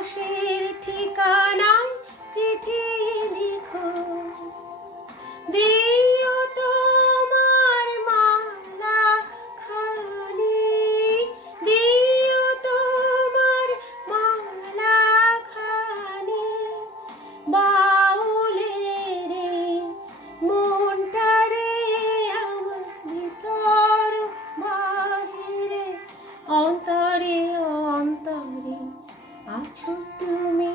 আকাশের ঠিকানায় চিঠি লিখো, দিও তোমার মালা খানি, দিও তোমার মালা খানি। বাউলের মনটারে আমার ভিতর বাহিরে, অন্তরে অন্তরে আছো তুমি।